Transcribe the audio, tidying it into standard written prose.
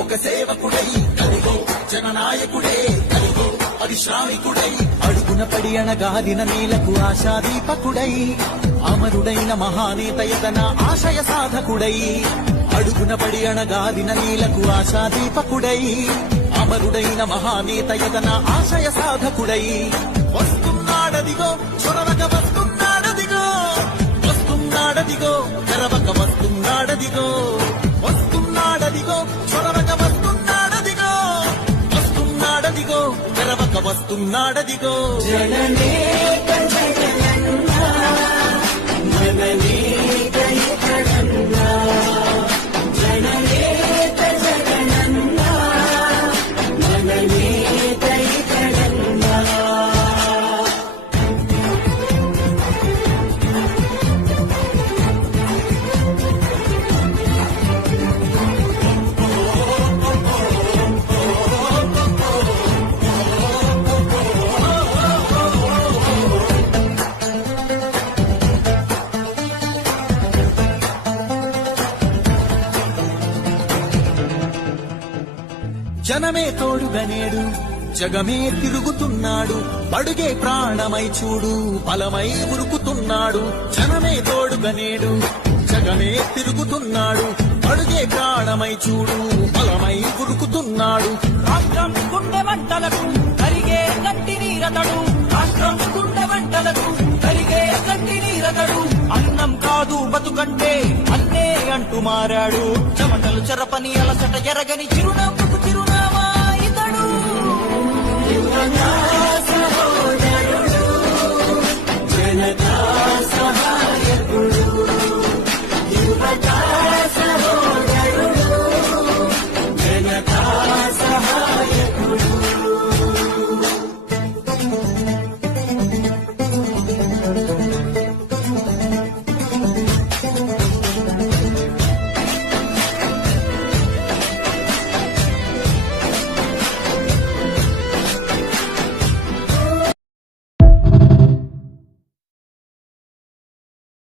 ఒక సేవకుడై కదిగో జననాయకుడే కదిగో పరిశ్రామికుడై అడుగున పడి అణగాదిన నేలకు ఆశాదీపకుడై అమరుడైన మహానేతయతన ఆశయ సాధకుడై అడుగున పడి అణగాదిన నేలకు ఆశాదీపకుడై అమరుడైన మహానేతయతన ఆశయ సాధకుడై వస్తున్నాడదిగో చొరవక వస్తున్నాడదిగో వస్తున్నాడదిగో తెరవక వస్తున్నాడదిగో వస్తున్నాడదిగో చొరవక వస్తున్నాడదిగో వస్తున్నాడదిగో తెరవక వస్తున్నాడదిగో జననేక జగనన్నా మననేక ఇతడన్నా జననేక జగనన్నా మననేక ఇతడన్నా జనమే తోడుగనేడు జగమే తిరుగుతున్నాడు అడుగే ప్రాణమై చూడు బలమై ఉరుకుతున్నాడు జనమే తోడుగనేడు జగమే తిరుగుతున్నాడు అడుగే ప్రాణమై చూడు బలమై ఉరుకుతున్నాడు రాష్ట్రం గుండె మంటలకు కరిగే గట్టి నీరతడు రాష్ట్రం గుండె మంటలకు కరిగే గట్టి నీరతడు అన్నం కాదు బతుకంటే అన్నే అంటూ మారాడు చెమటలు చెరపని అలసట ఎరగని చిరునవ్వుకు చిరునామా ఇతడు యువతా సహోదరుడు జనతా